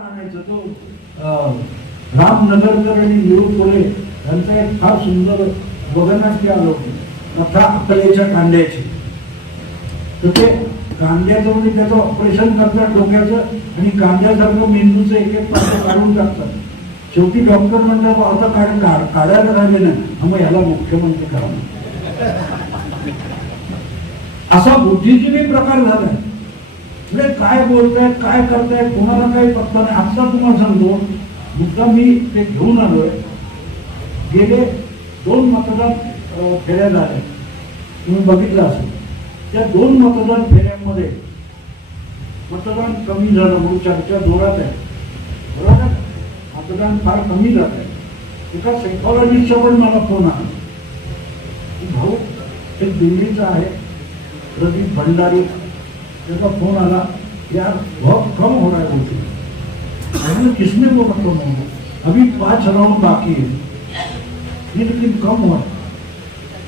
आणायचं तो राम नगरकर आणि निळू कोले यांचा एक फार सुंदर बघनाट्य आलं होतं कथा अकलेच्या कांद्याची. तर ते कांद्याचं म्हणजे त्याचं ऑपरेशन करतात डोक्याचं आणि कांद्यासारखं मेंदूचं एक एक पात्र काढून टाकतात. शेवटी डॉक्टर म्हणतात आता काढ काढ- काढायला राहिले ना मग याला मुख्यमंत्री करा असा बुद्धिजीवी प्रकार झालाय म्हणजे काय बोलतायत काय करतायत कोणाला काही पत्ता नाही. आत्ता तुम्हाला सांगतो मुद्दा मी ते घेऊन आलोय. गेले दोन मतदान फेऱ्या झाल्या. तुम्ही बघितलं असेल. त्या दोन मतदान फेऱ्यांमध्ये मतदान कमी झालं म्हणून चर्चा जोरात आहे. बरोबर मतदान फार कमी जात आहे. एका सायकॉलॉजिस्टचा पण मला फोन आला. भाऊ हे दिल्लीचा आहे. प्रदीप भंडारी त्याचा फोन आला यार बहुत कम हो रहा है वोटिंग मैंने किसने वो मतलब नहीं अभी पाच राउंड बाकी है. ये लेकिन कम हुआ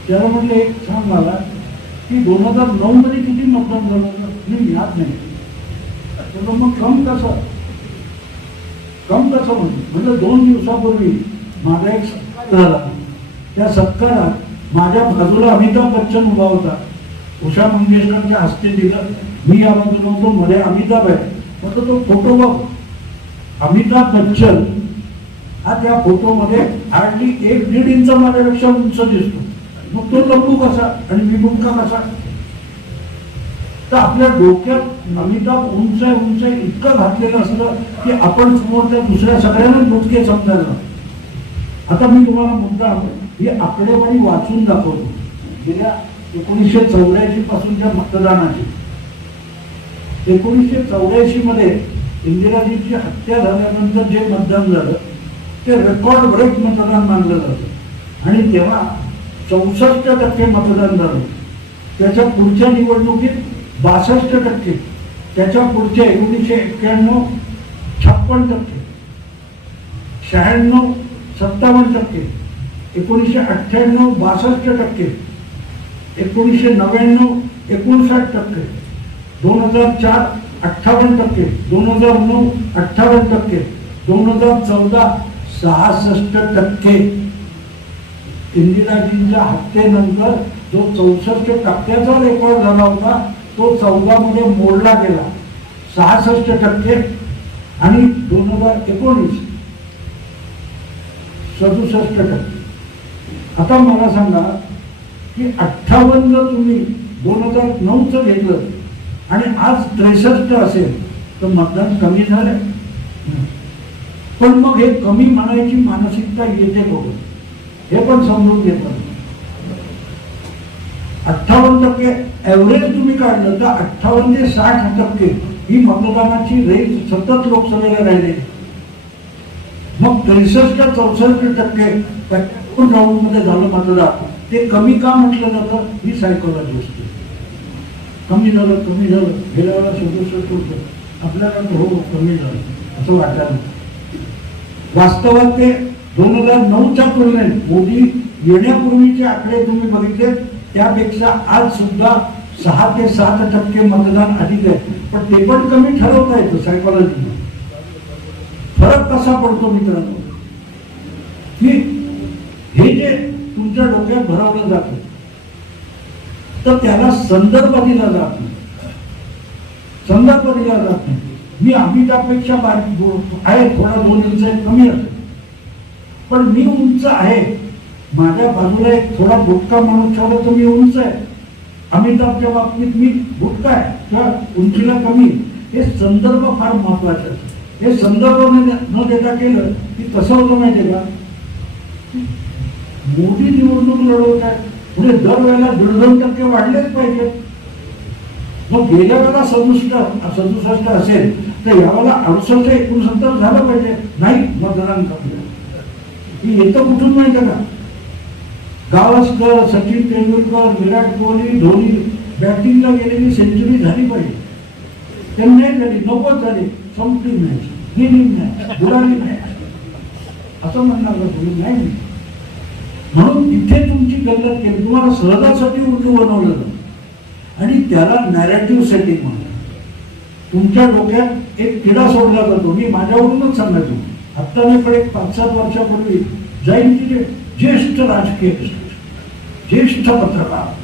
त्याला म्हटलं एक छान झाला की दोन हजार नऊ मध्ये किती मतदान झालं मी याद नाही. त्याचं मग कम कसं? कम कसं म्हणजे? म्हणजे दोन दिवसापूर्वी माझा एक सत्कार झाला. त्या सत्कारात माझ्या बाजूला अमिताभ बच्चन उभा होता. उषा मंगेशकरच्या हस्ते दिलं. मी या बाजूला होतो मध्ये अमिताभ आहे. म्हटलं तो फोटो बघ. अमिताभ बच्चन. हा त्या फोटोमध्ये हार्डली एक दीड इंच माझ्यापेक्षा उंच दिसतो. मग तो लंबू कसा आणि मी बुटका कसा? तर आपल्या डोक्यात अमिताभ उंच उंच इतकं घातलेलं असलं की आपण समोर त्या दुसऱ्या सगळ्यांना डोके समजायला आता मी तुम्हाला मुद्दा ही आकडेवारी वाचून दाखवतो. गेल्या एकोणीसशे चौऱ्याऐंशी पासूनच्या मतदानाची एकोणीसशे चौऱ्याऐंशी मध्ये इंदिराजींची हत्या झाल्यानंतर जे मतदान झालं ते रेकॉर्ड ब्रेक मतदान मानलं जातं. आणि तेव्हा चौसष्ट टक्के मतदान झालं. त्याच्या पुढच्या निवडणुकीत बासष्ट टक्के त्याच्या पुढच्या एकोणीसशे एक्क्याण्णव छप्पन टक्के शहाण्णव सत्तावन्न टक्के एकोणीसशे अठ्ठ्याण्णव बासष्ट टक्के एकोणीसशे नव्याण्णव एकोणसाठ टक्के दोन हजार चार अठ्ठावन्न टक्के दोन हजार नऊ अठ्ठावन्न टक्के दोन हजार चौदा सहासष्ट टक्के. इंदिराजींच्या हत्येनंतर जो चौसष्ट टक्क्याचा रेकॉर्ड झाला होता तो चौदामध्ये मोडला गेला. सहासष्ट टक्के आणि दोन हजार एकोणीस सदुसष्ट टक्के. आता मला सांगा की अठ्ठावन्न जर तुम्ही दोन हजार नऊचं घेतलं आणि आज त्रेसष्ट असेल तर मतदान कमी झालंय. पण मग हे कमी म्हणायची मानसिकता येते बघून. हे पण समजून घेतलं अठ्ठावन्न टक्के ॲव्हरेज तुम्ही काढलं तर अठ्ठावन्न ते साठ टक्के ही मतदानाची रेंज सतत लोकसभेला राहिली. मग त्रेसष्ट चौसष्ट टक्के राऊंडमध्ये झालं मतदान. ते कमी का म्हटलं जातं? ही सायकोलॉजी असते. कमी झालं कमी झालं. गेल्या वेळा सदुसष्ट होतं आपल्याला हो कमी झालं. असं वाटायला वास्तवात ते दोन हजार नऊच्या तुलनेत मोदी येण्यापूर्वीचे आकडे तुम्ही बघितले त्यापेक्षा आज सुद्धा सहा ते सात टक्के मतदान अधिक आहे. पण ते पण कमी ठरवता येतं सायकोलॉजी फरक कसा पडतो मित्रांनो? की हे जे तुमच्या डोक्यात भरवलं जातं तर त्याला संदर्भ दिला जात नाही. संदर्भ दिला जात नाही. मी अमितापेक्षा बारीक आहे थोडा दोन इंच कमी असेल पण मी उंच आहे. माझ्या बाजूला एक थोडा बुटका माणूस ठेवला तर मी उंच आहे. अमिताभच्या बाबतीत मी बुटका आहे किंवा उंचीला कमी हे संदर्भ फार महत्त्वाचे असतात हे संदर्भ न देता केलं की कसं होतं माहिती का? मोठी निवडणूक लढवत आहे. म्हणजे दरवेळेला दीड दोन टक्के वाढलेच पाहिजे. मग गेल्या वेळेला सदुसष्ट सदुसष्ट असेल तर यावेळेला अडुसष्ट एकोणसत्तर झालं पाहिजे. नाही मतदान येतं कुठून माहिती का? गावस्कर सचिन तेंडुलकर विराट कोहली धोनी बॅटिंगला गेलेली सेंचुरी झाली पाहिजे. ते नाही झाली नव्वद झाली. संपली मॅच गेली मॅच बुडाली मॅच. असं म्हणणार तुम्ही? नाही. म्हणून इथे तुमची गल्लत केली. तुम्हाला सहजासाठी उर्दू बनवलं जातं. आणि त्याला नॅरेटिव्ह सेटिंग म्हणतात. तुमच्या डोक्यात एक किडा सोडला जातो. मी माझ्यावरूनच सांगायचो. आत्ता मी पण एक पाच सात वर्षापूर्वी जाईन तिथे ज्येष्ठ राजकीय ज्येष्ठ पत्रकार.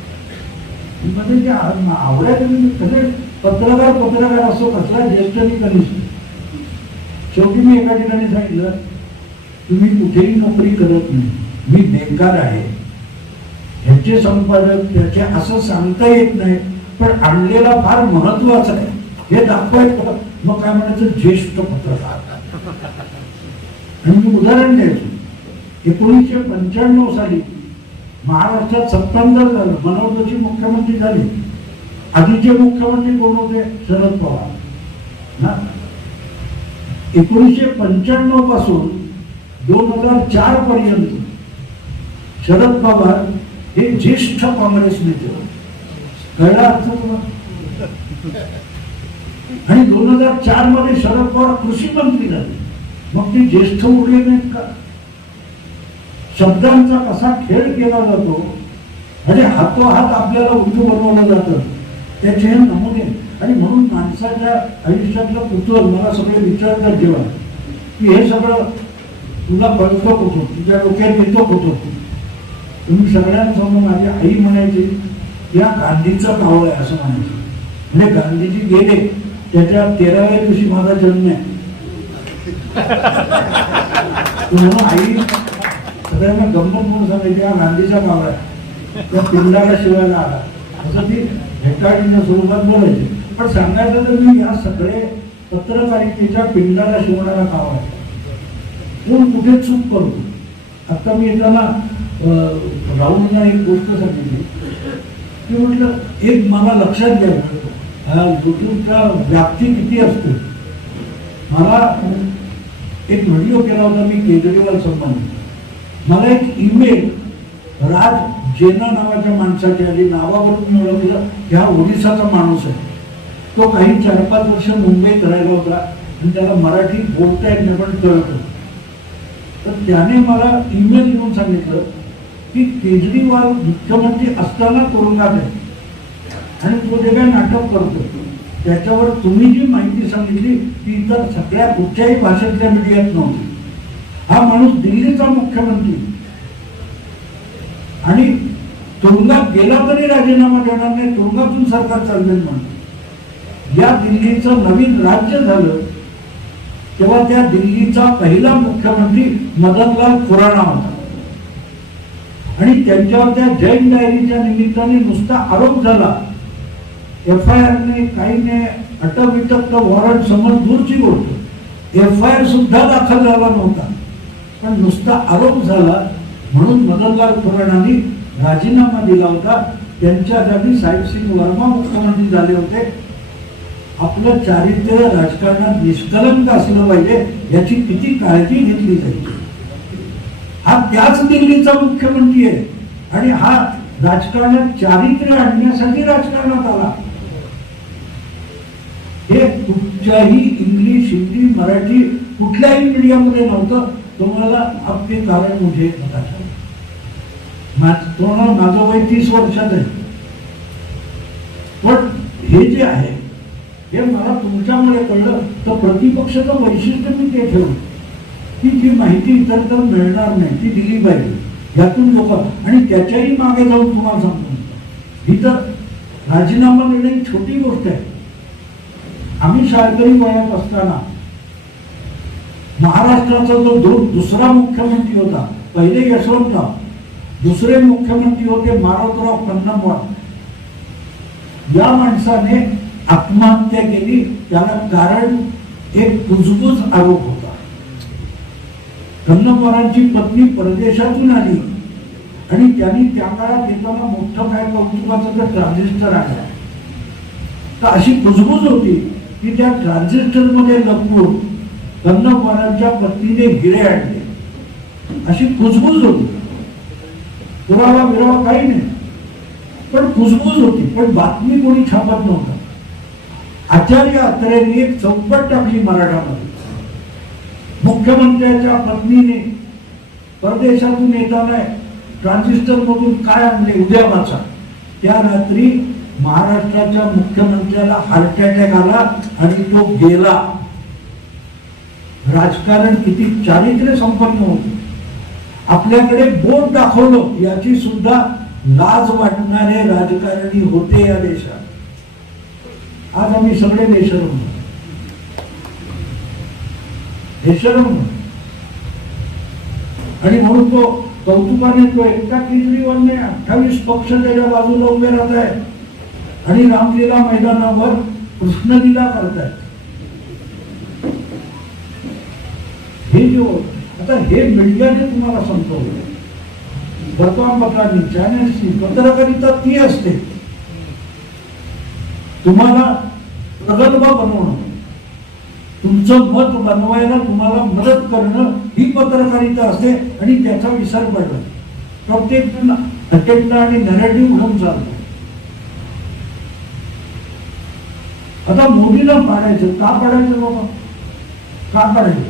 म्हणजे जे आ- आवड्या कसे पत्रकार पत्रकार असो कसला ज्येष्ठ आणि कनिष्ठ शेवटी मी एका ठिकाणी सांगितलं तुम्ही कुठेही नोकरी करत नाही. मी बेकार आहे. ह्याचे संपादक त्याचे असं सांगता येत नाही पण आणलेला फार महत्त्वाचा आहे. हे दाखवायचं. मग काय म्हणायचं? ज्येष्ठ पत्रकार. आणि मी उदाहरण द्यायचो. एकोणीसशे पंच्याण्णव साली महाराष्ट्रात सत्तांतर झालं. मनोहर मुख्यमंत्री झाले. आधीचे मुख्यमंत्री कोण होते? शरद पवार. ना? एकोणीसशे पंच्याण्णवपासून दोन हजार चार पर्यंत शरद पवार हे ज्येष्ठ काँग्रेस नेते होते. कळला अर्थ तुम्हाला? आणि दोन हजार चारमध्ये शरद पवार कृषी मंत्री झाले. मग ते ज्येष्ठ उरले नाहीत का? शब्दांचा कसा खेळ केला जातो? म्हणजे हातोहात आपल्याला उलटू बनवलं जातं. त्याचे हे नमुने. आणि म्हणून माणसाच्या आयुष्यातलं कुतूहल मला सगळे विचारतात जेव्हा की हे सगळं तुला कळतं कुठून? तुझ्या डोक्यात येतो कुठून? तुम्ही सगळ्यांसमोर माझी आई म्हणायची या गांधीचं कावळ आहे असं म्हणायचं. म्हणजे गांधीजी गेले त्याच्या तेराव्या दिवशी माझा जन्म आहे. म्हणून आई सगळ्यांना गंमत म्हणून सांगायची हा गांधीचा कावळा आहे. त्या पिंडाला शिवायला आला. असं ती हेटाळीच्या स्वरूपात बोलायची. पण सांगायचं तर मी या सगळे पत्रकारितेच्या पिंडाला शिवणारा कावळ आहे. कोण कुठे चूक करतो आता मी एकदा अं, राहुलना एक गोष्ट सांगितली. की म्हटलं एक मला लक्षात घ्या हा युट्यूबचा व्याप्ती किती असतो? मला एक व्हिडिओ केला होता मी केजरीवाल संबंधित मला एक ईमेल राज जेना नावाच्या माणसाची आली नावावरून मी ओळखलं ह्या ओडिसाचा माणूस आहे. तो काही चार पाच वर्ष मुंबईत राहिला होता आणि त्याला मराठी बोलता येत नाही पण कळत. तर त्याने मला ईमेल लिहून सांगितलं की केजरीवाल मुख्यमंत्री असताना तुरुंगात आहे आणि तो जे काही नाटक करतो त्याच्यावर तुम्ही जी माहिती सांगितली ती इतर सगळ्या कुठच्याही भाषेतल्या मीडियात नव्हती. हा माणूस दिल्लीचा मुख्यमंत्री. आणि तुरुंगात गेला तरी राजीनामा देणार नाही तुरुंगातून सरकार चालवेल म्हणून. या दिल्लीचं नवीन राज्य झालं तेव्हा त्या दिल्लीचा पहिला मुख्यमंत्री मदनलाल खुराणा होता. आणि त्यांच्यावर त्या जैन डायरीच्या निमित्ताने नुसता आरोप झाला. एफ आय आरने काहीने अटक विटक वॉरंट समज दूरची गोष्ट. एफ आय आर सुद्धा दाखल झाला नव्हता. पण नुसता आरोप झाला म्हणून मदनलाल खुराणांनी राजीनामा दिला होता. त्यांच्या जागी साहेबसिंग वर्मा मुख्यमंत्री झाले होते. आपलं चारित्र्य राजकारणात निष्कलंक असलं पाहिजे याची किती काळजी घेतली जाईल हा त्याच दिल्लीचा मुख्यमंत्री आहे. आणि हा राजकारणात चारित्र्य आणण्यासाठी राजकारणात आला. हे कुठच्याही इंग्लिश हिंदी मराठी कुठल्याही मीडियामध्ये नव्हतं. तुम्हाला अब ते कारण म्हणजे मुझे माझं वय तीस वर्षात आहे. पण हे जे आहे हे मला तुमच्यामुळे कळलं तर प्रतिपक्षाचं वैशिष्ट्य मी ते ठेवलं. की जी माहिती इतर तर मिळणार नाही ती दिली पाहिजे. ह्यातून लोक आणि त्याच्याही मागे जाऊन तुम्हाला सांगतो. ही तर राजीनामा देणे ही छोटी गोष्ट आहे. आम्ही शाळकरी वयात असताना महाराष्ट्राचा जो दो दुसरा मुख्यमंत्री होता पहिले यशवंतराव दुसरे मुख्यमंत्री होते मारोतराव कन्नमवार या माणसाने आत्महत्या केली त्याला कारण एक कुजबुज आरोप होता. कन्नमवारांची पत्नी परदेशातून आली आणि त्यांनी त्या काळात येताना मोठं काय कौतुकाचं तर ट्रान्झिस्टर आणलं तर अशी कुजबूज होती की त्या ट्रान्झिस्टरमध्ये लपवून कन्नमवारांच्या पत्नीने हिरे आणले. अशी कुजबूज होती. पुरावा बिरावा काही नाही. पण कुजबूज होती. पण बातमी कोणी छापत नव्हता. आचार्य अत्रेंनी एक चौपट टाकली मराठामध्ये. मुख्यमंत्र्याच्या पत्नीने परदेशातून येताना ट्रान्झिस्टर मधून काय आणले? उद्यामाचा त्या रात्री महाराष्ट्राच्या मुख्यमंत्र्याला हार्ट अटॅक आला आणि तो गेला. राजकारण किती चारित्र्य संपन्न होते. आपल्याकडे बोट दाखवलं याची सुद्धा लाज वाटणारे राजकारणी होते या देशात. आज आम्ही सगळे बेशरम बेशरम आणि म्हणून तो कौतुकाने तो एकटा केजरीवालने अठ्ठावीस पक्ष त्याच्या बाजूला उभे राहत आहेत. आणि रामलीला मैदानावर कृष्णलीला करतायत. हे जो आता हे मीडियाने तुम्हाला संपवलं वर्तमानपत्रांनी चॅनल्सनी पत्रकारिता ती असते. तुम्हाला प्रगल्भ बनवणं तुमचं मत बनवायला तुम्हाला मदत करणं ही पत्रकारिता असते आणि त्याचा विसर पडला. प्रत्येक जण अटेंडा आणि नॅरेटिव्ह घेऊन चालतो आता मोदीला पाडायचं का पाडायचं बाबा? का पाडायचं?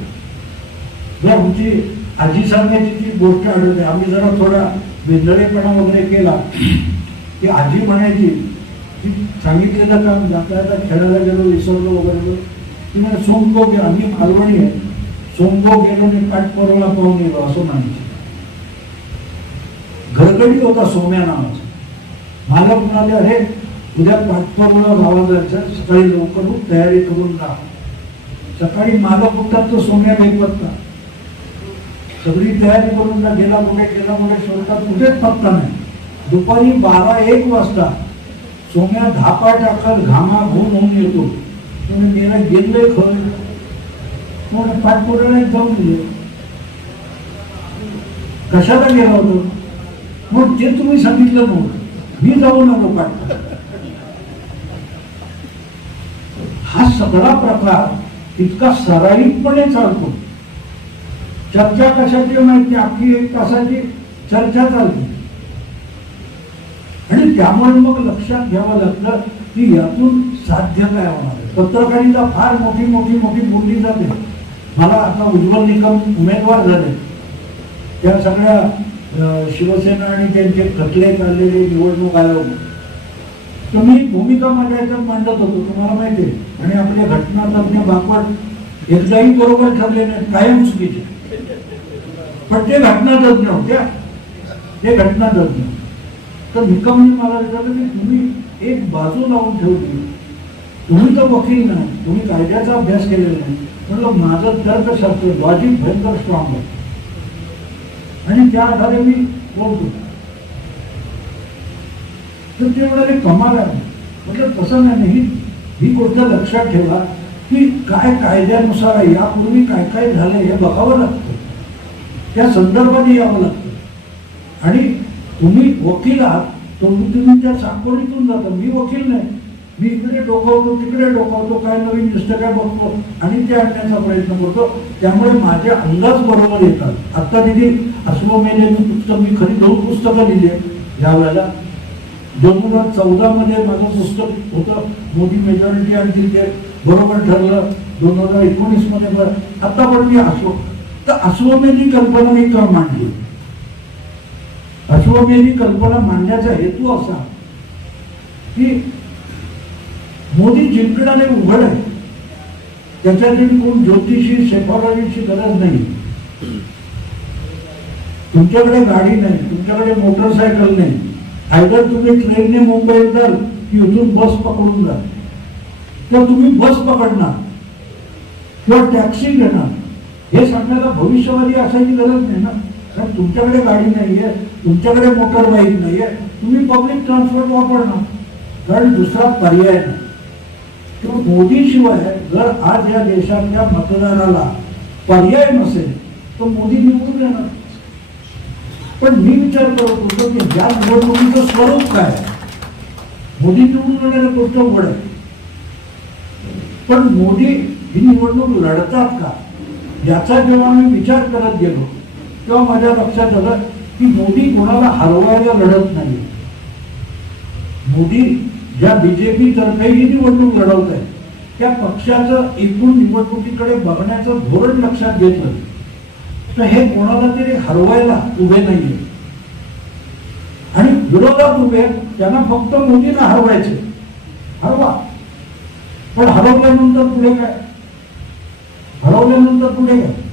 जर आमची आजी सांगायची ती गोष्ट आढळते. आम्ही जरा थोडा वेंदळेपणा वगैरे केला. की आजी म्हणायची सांगितलेलं काम जाता खेळायला गेलो विसरलो वगैरे ती म्हणे सोमगो आम्ही मालवणी आहे. सोमगो गेलो आणि पाठपरोला पाहून गेलो असं म्हणायचे. घरगडी होता सोम्या नावाचा. मला म्हणाले अरे उद्या पाठपरोला गावाला जायचं सकाळी लवकर तयारी करून राहा. सकाळी माझा उठतात तो सोम्या बेपत्ता. सगळी तयारी करून जा गेला कुठे गेला कुठे शोधतात कुठेच पत्ता नाही. दुपारी बारा एक वाजता सोम्या धापा टाकत घामा घुम होऊन येतो. तुम्ही गेला गेले खर मग पाठपुराला जाऊन दिले. कशाला गेला होतो? मग ते तुम्ही सांगितलं मग. मी जाऊन आलो पाठ. हा सगळा प्रकार इतका सराईतपणे चालतो. चर्चा कशाची माहिती? अख्खी एक तासाची चर्चा चालते. आणि त्यामुळे मग लक्षात घ्यावं लागतं की यातून साध्य काय होणार आहे. पत्रकारिता फार मोठी मोठी मोठी बोलली जाते. मला आता उज्ज्वल निकम उमेदवार झाले. त्या सगळ्या शिवसेना आणि त्यांचे खटले चाललेले निवडणूक आयोग. तर मी भूमिका माझ्या याच्यात मांडत होतो तुम्हाला माहिती आहे. आणि आपले घटना तज्ञ बापट एकदाही बरोबर ठरले नाही कायम चुकीचे. पण ते घटना तज्ञ होत्या. ते घटना तज्ञ तर निकमने मला विचारलं की तुम्ही एक बाजू लावून ठेवली. तुम्ही तर वकील नाही तुम्ही कायद्याचा अभ्यास केलेला नाही. म्हणलं माझं तर्कशास्त्र लॉजिक भयंकर स्ट्रॉंग आहे. आणि त्या आधारे मी बोलतो. तर ते म्हणाले कमाल आहे. म्हटलं तसं नाही ही ही गोष्ट लक्षात ठेवा की काय कायद्यानुसार आहे यापूर्वी काय काय झालं हे बघावं लागतं. त्या संदर्भात यावं लागतं. आणि तुम्ही वकील आहात तो तुम्ही त्या चाकोरीतून जाता. मी वकील नाही. मी इकडे डोकावतो तिकडे डोकावतो काय नवीन दिसतं काय बघतो आणि ते आणण्याचा प्रयत्न करतो. त्यामुळे माझे अंदाज बरोबर येतात. आता दिदी अश्वमेने पुस्तक मी खरी दोन पुस्तकं लिहिली आहे यावेळेला दोन हजार चौदा मध्ये माझं पुस्तक होतं. मोठी मेजॉरिटी आणि ते बरोबर ठरलं. दोन हजार एकोणीसमध्ये आता पण मी अश्व तर अश्वमेधी कल्पना मी का मांडली? अश्वमेधी कल्पना मांडण्याचा हेतू असा की मोदी जिंकणारे उघड आहे. त्याच्यातील कोण ज्योतिषी सेफॉलॉजीची गरज नाही. तुमच्याकडे गाडी नाही तुमच्याकडे मोटरसायकल नाही. आयदर तुम्ही ट्रेनने मुंबईत जाल की इथून बस पकडून जाल. तर तुम्ही बस पकडणार किंवा टॅक्सी घेणार. हे सांगण्याला भविष्यवादी असायची गरज नाही ना. कारण तुमच्याकडे गाडी नाहीये तुमच्याकडे मोटर बाईक नाहीये तुम्ही पब्लिक ट्रान्सपोर्ट वापरणार. कारण दुसरा पर्याय नाही. किंवा मोदीशिवाय जर आज या देशातल्या मतदाराला पर्याय नसेल तर मोदी निवडून येणार. पण मी विचार करत होतो की या निवडणुकीचं स्वरूप काय? मोदी निवडून येणाऱ्या गोष्ट उघड आहे पण मोदी ही निवडणूक लढतात का? याचा जेव्हा मी विचार करत गेलो तेव्हा माझ्या लक्षात आलं की मोदी कोणाला हरवायला लढत नाही. मोदी ज्या बीजेपी तर्फे ही निवडणूक लढवत आहे त्या पक्षाचं एकूण निवडणुकीकडे बघण्याचं धोरण लक्षात घेतलं. तर हे कोणाला तरी हरवायला उभे नाहीये. आणि विरोधात उभे त्यांना फक्त मोदींना हरवायचे. हरवा. पण हरवल्यानंतर पुढे काय? हरवल्यानंतर पुढे काय?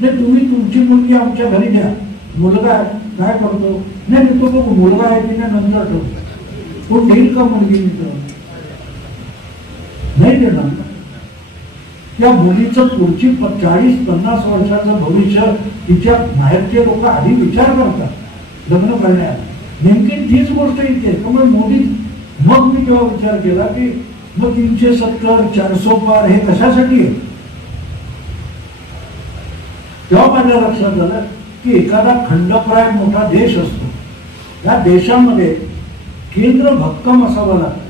नाही तुम्ही तुमची मुलगी आमच्या घरी द्या. मुलगा काय करतो? नाही मी तो बघू मुलगा आहे की नाही नंतर ठेवतो कोण देईल का मुलगी मित्र? नाही देणार. त्या मुलीचं पुढची चाळीस पन्नास वर्षाचं भविष्य तिच्या बाहेरचे लोक आधी विचार करतात. लग्न करण्यात. नेमकी तीच गोष्ट इथे. त्यामुळे मोदी मग मी जेव्हा विचार केला की मग तीनशे सत्तर चारशे पार हे कशासाठी आहे? तेव्हा माझ्या लक्षात आलं की एखादा खंडप्राय मोठा देश असतो. या देशामध्ये केंद्र भक्कम असावं लागतं.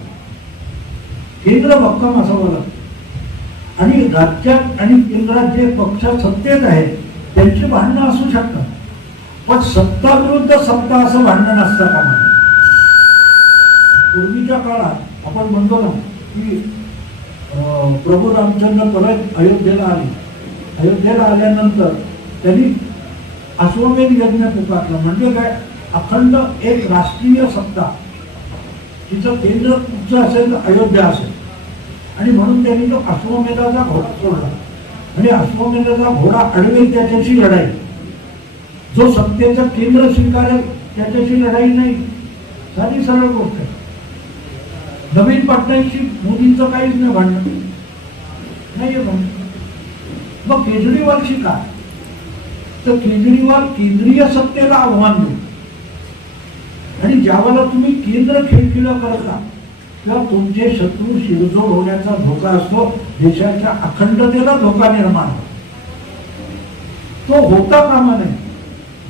केंद्र भक्कम असावं लागतं. आणि राज्यात आणि केंद्रात जे पक्ष सत्तेत आहेत त्यांची भांडणं असू शकतात. पण सत्ता विरुद्ध सत्ता असं भांडण नसतं कामा पूर्वीच्या काळात आपण म्हणतो ना की प्रभू रामचंद्र परत अयोध्येला आले. अयोध्येला आल्यानंतर त्यांनी अश्वमेध यज्ञ पुकारला. म्हणजे काय? अखंड एक राष्ट्रीय सत्ता. तिचं केंद्र उच्च असेल तर अयोध्या असेल. आणि म्हणून त्यांनी तो अश्वमेधाचा घोडा सोडला. आणि अश्वमेधाचा घोडा अडवेल त्याच्याशी लढाई. जो सत्तेचं केंद्र स्वीकारेल त्याच्याशी लढाई नाही. साधी सरळ गोष्ट आहे. नवीन पटनाईकशी मोदींचं काहीच नाही भांडण. नाही मग केजरीवालशी काय? तर केजरीवाल केंद्रीय सत्तेला आव्हान देऊ. आणि ज्यावेळेला तुम्ही केंद्र खिळखिळं करता तेव्हा तुमचे शत्रू शिरजोड होण्याचा धोका असतो देशाच्या अखंडतेला धोका निर्माण होतो. तो होता कामा नये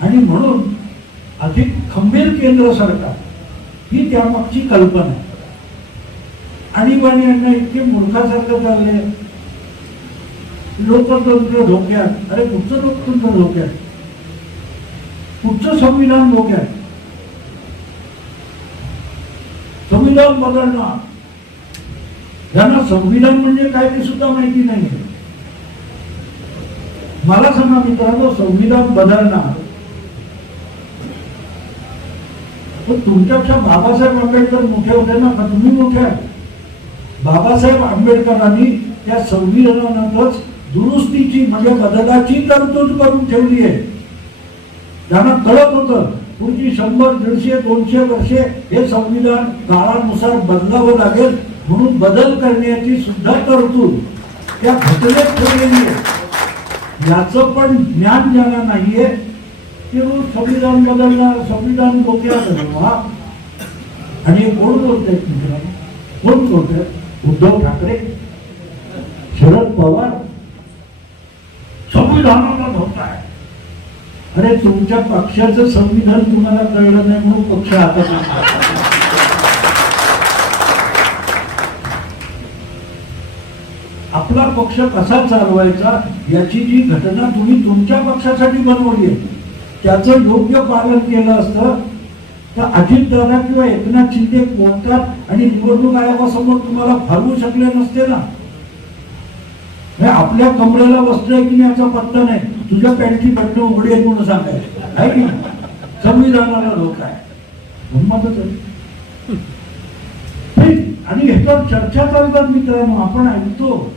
आणि म्हणून अधिक खंबीर केंद्र सरकार ही त्यामागची कल्पना आहे. आणीबाणीयांना इतके मूर्खासारखं चालले लोकतंत्र धोक्यात. अरे कुठचं लोकतंत्र धोक्यात. कुठचं संविधान धोक्यात. संविधान बदलणार. त्यांना संविधान म्हणजे काय ते सुद्धा माहिती नाही मला सांगा मित्रांनो संविधान बदलणार. तुमच्यापेक्षा बाबासाहेब आंबेडकर मोठे होते ना का तुम्ही मोठे? बाबासाहेब आंबेडकरांनी त्या संविधानानंतरच दुरुस्तीची म्हणजे बदलाची तरतूद करून ठेवली आहे. त्यांना कळत होतं पुढची शंभर दीडशे दोनशे वर्षे हे संविधान काळानुसार बदलावं लागेल म्हणून बदल करण्याची सुद्धा तरतूद त्या घटनेत ठेवलेली आहे. याचं पण ज्ञान ज्याला नाहीये ते रोज संविधान बदलणार संविधान डोक्यात वा आणि कोण बोलतंय मित्रांनो कोण बोलतंय? उद्धव ठाकरे? शरद पवार? संविधानाला धोका आहे. अरे तुमच्या पक्षाचं संविधान तुम्हाला कळलं नाही म्हणून पक्ष आता आपला पक्ष कसा चालवायचा याची जी घटना तुम्ही तुमच्या पक्षासाठी बनवली आहे त्याचं योग्य पालन केलं असतं तर अजितदादा किंवा एकनाथ शिंदे कोणतात आणि निवडणूक आयोगासमोर तुम्हाला फरवू शकले नसते ना? हे आपल्या कमरेला वस्त्र आहे की नाही याचा पत्ता नाही. तुझ्या पॅन्टची बटणं उघडी आहेत म्हणून सांगायचं. आहे की संविधानाला लोक आहे. गंमतच आहे. आणि ह्याच्यावर चर्चा मित्र मित्रांनो. आपण ऐकतो.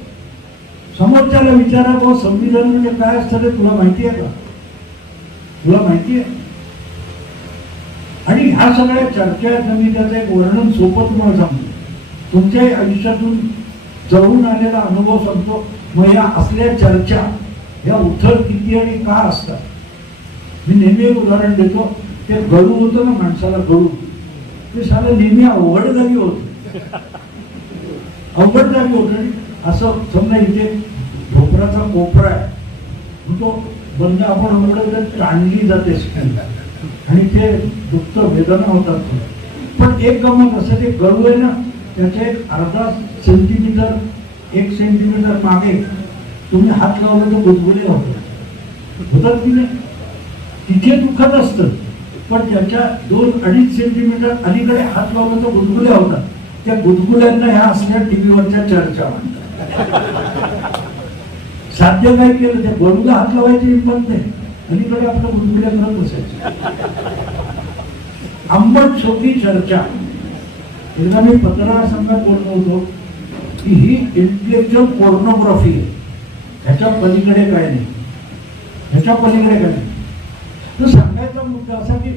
समोरच्याला विचारा भाऊ संविधान म्हणजे काय असतं ते तुला माहिती आहे का? तुला माहिती आहे? आणि ह्या सगळ्या चर्चा समित्याचं एक वर्णन सोपं तुम्हाला सांगतो. तुमच्याही आयुष्यातून जळून आलेला अनुभव सांगतो मग या असल्या चर्चा या उथळ किती आणि का असतात? मी नेहमी एक उदाहरण देतो ते गळू होतं ना माणसाला गळू. ते सारं नेहमी अवघड जागी होत. अवघड जागी होत आणि असं समजा इथे ढोपराचा कोपरा आहे. तो बंद आपण उघडलं तर ताणली जाते आणि ते दुःख वेदना होतात. पण एक गमत असं ते गळू आहे ना त्याच्या एक अर्धा सेंटीमीटर एक सेंटीमीटर मागे तुम्ही हात लावला तर गुदगुले होतात होतात की नाही? तिथे दुखत असतं. पण त्याच्या दोन अडीच सेंटीमीटर अलीकडे हात लावला तर गुदगुल्या होतात. त्या गुदगुल्यांना ह्या असल्या टीव्हीवरच्या चर्चा म्हणतात. साध्य काय केलं? त्या गरुला हात लावायची हिंमत नाही. अलीकडे आपलं गुदगुल्या करत बसायचं. आंबट छोटी चर्चा. एकदा मी पत्रकार संघात बोललो होतो. की ही इंटेलेक्च्युअल पोर्नोग्राफी आहे. ह्याच्या पलीकडे काय नाही. ह्याच्या पलीकडे काय नाही. तर सांगायचा मुद्दा असा की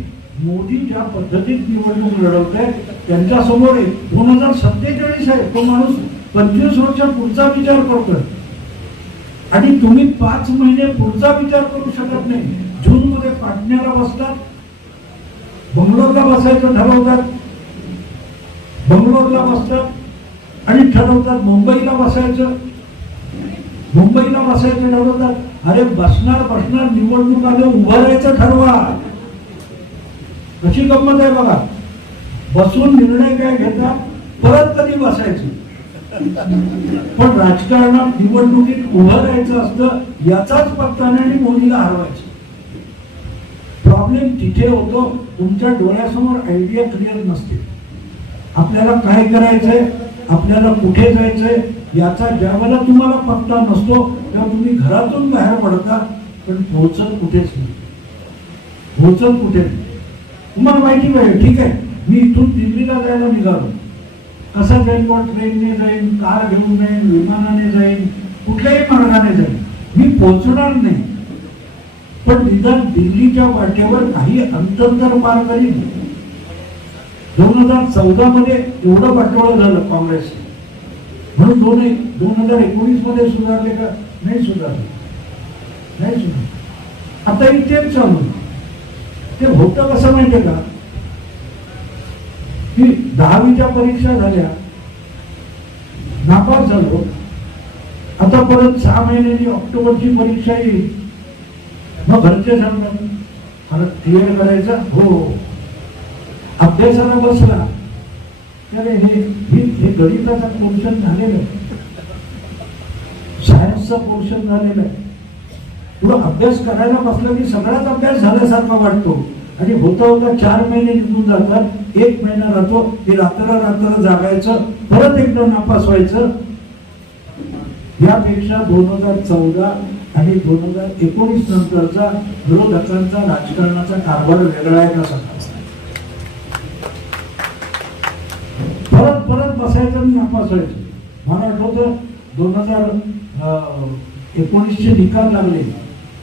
मोदी ज्या पद्धतीत निवडणूक लढवत आहे त्यांच्यासमोर दोन हजार सत्तेचाळीस आहे. तो माणूस पंचवीस वर्ष पुढचा विचार करतोय. आणि तुम्ही पाच महिने पुढचा विचार करू शकत नाही. जून मध्ये पाटण्याला बसतात बंगलोरला बसायचं ठरवतात. बंगलोरला बसतात आणि ठरवतात मुंबईला बसायचं. मुंबईला बसायचं ठरवतात. अरे बसणार बसणार निवडणूक आले उभं राहायचं ठरवा. अशी गंमत आहे बघा. बसून निर्णय काय घेतात परत कधी बसायचं? पण राजकारणात निवडणुकीत उभं राहायचं असतं याचाच पत्ता नाही आणि मोदीला हरवायचं. प्रॉब्लेम तिथे होतो तुमच्या डोळ्यासमोर आयडिया क्लिअर नसते. आपल्याला काय करायचंय? आपल्याला कुठे जायचंय याचा ज्यावेळेला तुम्हाला पत्ता नसतो तेव्हा तुम्ही घरातून बाहेर पडता पण पोहोचत कुठेच नाही. पोहोचत कुठे नाही. तुम्हाला माहिती पाहिजे ठीक आहे मी इथून दिल्लीला जायला निघालो. कसा जाईल कोण? ट्रेनने जाईन कार घेऊन जाईन विमानाने जाईन कुठल्याही मार्गाने जाईन. मी पोहोचणार नाही. पण निदान दिल्लीच्या वाटेवर काही अंतर तर नाही दोन हजार चौदा मध्ये एवढं वाटोळं झालं काँग्रेस म्हणून दोन दोन हजार एकोणीसमध्ये सुधारले का? नाही सुधारले. नाही सुधारले. आता इथेच चालू ते होतं कसं माहितीये का? की दहावीच्या परीक्षा झाल्या नापास झालो आता परत सहा महिन्यांनी ऑक्टोबरची परीक्षा येईल. मग घरचे सांगतात अरे क्लिअर करायचं? हो. अभ्यासाला बसला. तर हे हे हे गणिताचा पोर्शन झालेलं. आहे सायन्सचा पोर्शन झालेलं आहे. तुला अभ्यास करायला बसला की सगळाच अभ्यास झाल्यासारखा वाटतो. आणि होता होता चार महिने निघून जातात. एक महिना राहतो ते रात्र रात्र जागायचं. परत एकदा नापास व्हायचं. यापेक्षा दोन हजार चौदा आणि दोन हजार एकोणीस नंतरचा विरोधकांचा राजकारणाचा कारभार वेगळा आहे का सांगा परत परत आणि मला आठवतं दोन हजार एकोणीसचे निकाल लागले.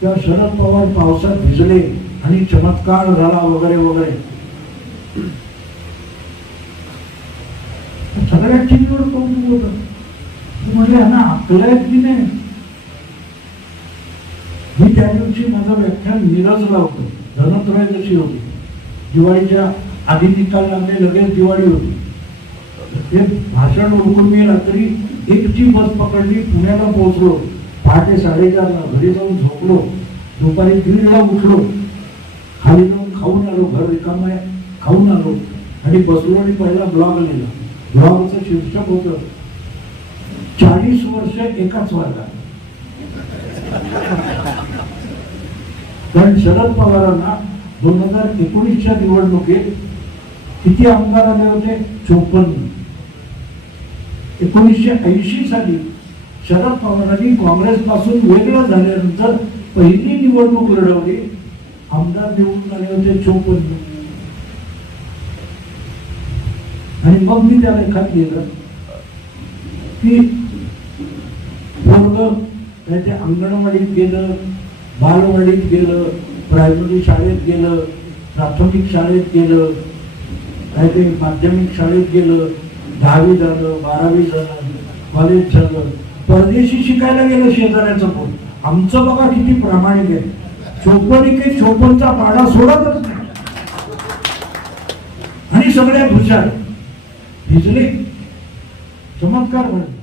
तेव्हा शरद पवार पावसात भिजले आणि चमत्कार झाला वगैरे वगैरे. सगळ्या टीव्हीवर कौतुक होत. म्हणजे ह्यांना आपलं आहेत की नाही मी त्या दिवशी माझं व्याख्यान मिरजला होतं धनत्रयोदशी होती. दिवाळीच्या आधी निकाल लागले लगेच दिवाळी होती. ते भाषण उरकून मी रात्री एकची बस पकडली पुण्याला पोहोचलो. पहाटे साडेचारला घरी जाऊन झोपलो. दुपारी दीडला उठलो. खाली जाऊन खाऊन आलो घर रिकाम आहे. खाऊन आलो. आणि बसलो आणि पहिला ब्लॉग लिहिला ब्लॉगचं शीर्षक होतं चाळीस वर्ष एकाच वर्गात. कारण शरद पवारांना दोन हजार एकोणीसच्या निवडणुकीत किती आमदार आले होते? चोपन्न. एकोणीसशे ऐंशी साली शरद पवारांनी काँग्रेस पासून वेगळं झाल्यानंतर पहिली निवडणूक लढवली. आमदार निवडून आले होते चोपन्न. आणि मग मी त्या लेखात लिहिलं की पोरग अंगणवाडीत गेलं बालवाडीत गेलं प्रायमरी शाळेत गेलं प्राथमिक शाळेत गेलं काय ते माध्यमिक शाळेत गेलं दहावी झालं बारावी झालं कॉलेज झालं. परदेशी शिकायला गेलं शेजाऱ्याचं पोट. आमचं बघा किती प्रामाणिक आहे. चोपन काही चोपनचा पाडा सोडतच नाही. आणि सगळ्या हुशार भिजले. चमत्कार घडले